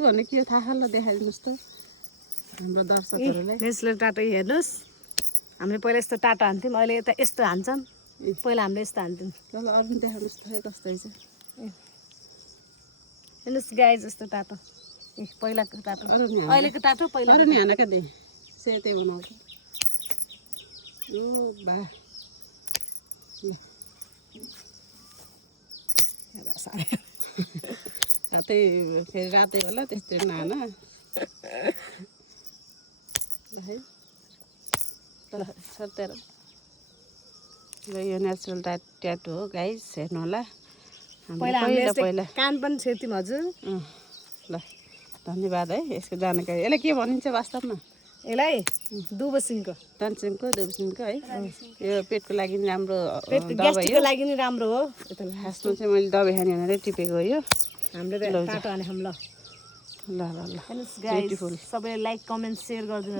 टाटो भने के थाहा ल देखाइदिनुहोस् त हाम्रो दर्शकहरूलाई नेचुरल टाटो हेर्नुहोस् हामीले पहिला यस्तो टाटो हान्थ्यौँ अहिले यता यस्तो हान्छन् पहिला हामीले यस्तो हान्थ्यौँ ल अरू पनि देखाउनुहोस् त कस्तो रहेछ हेर्नुहोस् गाई जस्तो टाटो पहिलाको टाटो अरू नि अहिलेको टाटो पहिला अरू नि हान क्या दे सेतै बनाउँछ ओ बा रातै फेरि रातै होला त्यस्तै नाना है ल सत्याएर ल यो नेचुरल ट्याटु हो गाइस हेर्नु होला पहिला कान पनि छेर्थ्यौँ हजुर ल धन्यवाद है यसको जानकारी यसलाई के भनिन्छ वास्तवमा यसलाई दुबसिङको तानसिङको दुबसिङको है यो पेटको लागि नि राम्रो ग्यास्ट्रिकको लागि नि राम्रो हो खासमा चाहिँ मैले दबाई खाने भनेर टिपेको हो यो हामीले टाटो हाने ल ल ल ल सबैले लाइक कमेन्ट सेयर गरिदिनु